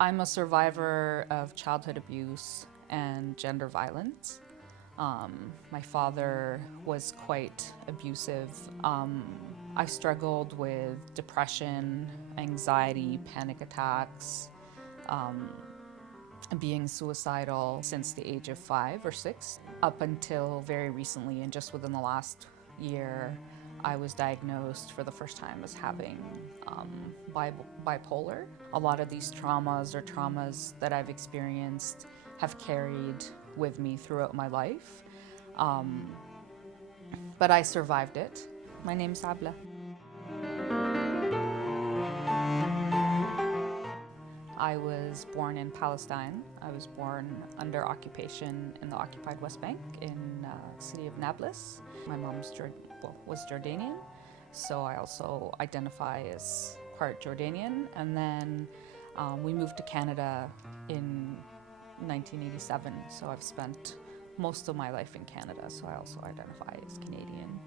I'm a survivor of childhood abuse and gender violence. My father was quite abusive. I struggled with depression, anxiety, panic attacks, being suicidal since the age of 5 or 6, up until very recently, and just within the last year, I was diagnosed for the first time as having bipolar. A lot of these traumas that I've experienced have carried with me throughout my life, but I survived it. My name's Abla. I was born in Palestine. I was born under occupation in the occupied West Bank in the city of Nablus. My mom was Jordanian, so I also identify as part Jordanian. And then we moved to Canada in 1987, so I've spent most of my life in Canada, so I also identify as Canadian.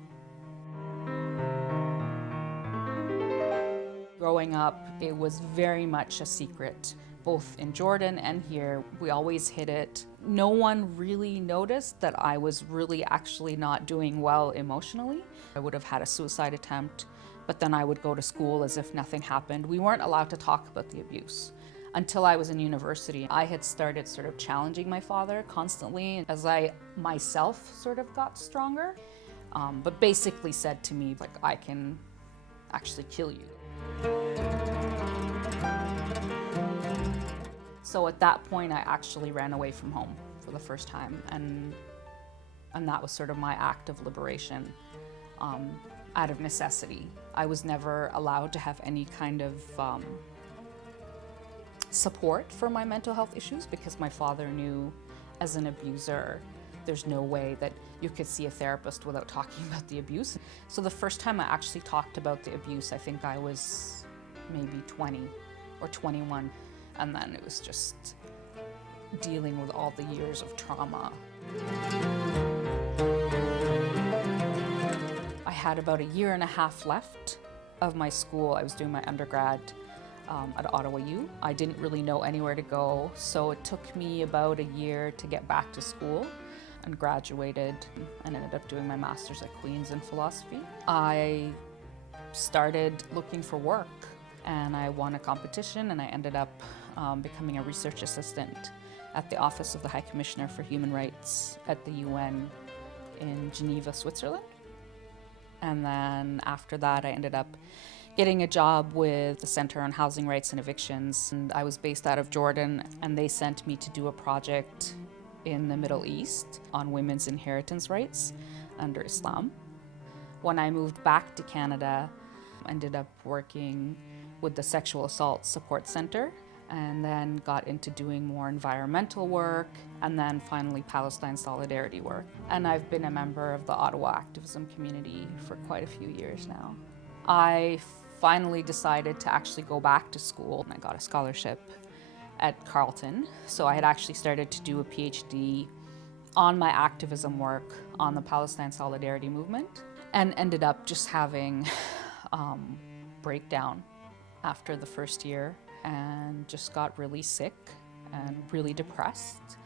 Growing up, it was very much a secret, both in Jordan and here. We always hid it. No one really noticed that I was really actually not doing well emotionally. I would have had a suicide attempt, but then I would go to school as if nothing happened. We weren't allowed to talk about the abuse. Until I was in university, I had started sort of challenging my father constantly as I myself sort of got stronger, but basically said to me, like, I can actually kill you. So at that point, I actually ran away from home for the first time, and that was sort of my act of liberation out of necessity. I was never allowed to have any kind of support for my mental health issues because my father knew, as an abuser, there's no way that you could see a therapist without talking about the abuse. So the first time I actually talked about the abuse, I think I was maybe 20 or 21. And then it was just dealing with all the years of trauma. I had about a year and a half left of my school. I was doing my undergrad at Ottawa U. I didn't really know anywhere to go, so it took me about a year to get back to school, and graduated and ended up doing my master's at Queen's in philosophy. I started looking for work, and I won a competition, and I ended up becoming a research assistant at the Office of the High Commissioner for Human Rights at the UN in Geneva, Switzerland. And then after that, I ended up getting a job with the Center on Housing Rights and Evictions. And I was based out of Jordan, and they sent me to do a project in the Middle East on women's inheritance rights under Islam. When I moved back to Canada, I ended up working with the Sexual Assault Support Center, and then got into doing more environmental work, and then finally Palestine solidarity work. And I've been a member of the Ottawa activism community for quite a few years now. I finally decided to actually go back to school, and I got a scholarship at Carleton. So I had actually started to do a PhD on my activism work on the Palestine solidarity movement, and ended up just having breakdown after the first year, and just got really sick and really depressed,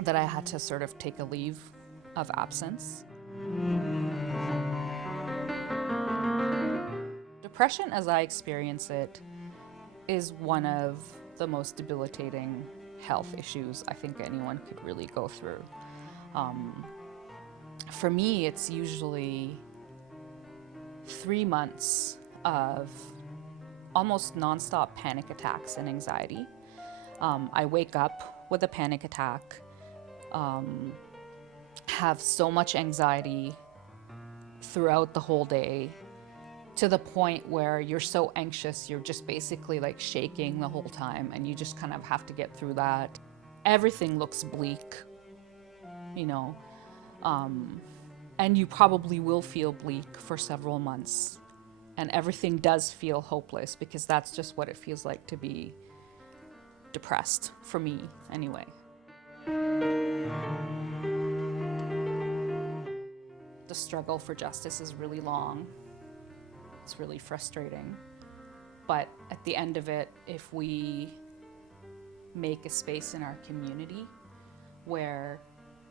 that I had to sort of take a leave of absence. Depression, as I experience it, is one of the most debilitating health issues I think anyone could really go through. For me, it's usually 3 months of almost nonstop panic attacks and anxiety. I wake up with a panic attack, have so much anxiety throughout the whole day, to the point where you're so anxious, you're just basically like shaking the whole time, and you just kind of have to get through that. Everything looks bleak, you know, and you probably will feel bleak for several months. And everything does feel hopeless, because that's just what it feels like to be depressed, for me anyway. The struggle for justice is really long. It's really frustrating. But at the end of it, if we make a space in our community where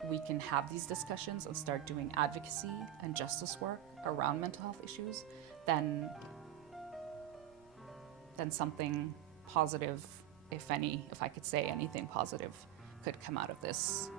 we can have these discussions and start doing advocacy and justice work around mental health issues, then something positive, if any, if I could say anything positive, could come out of this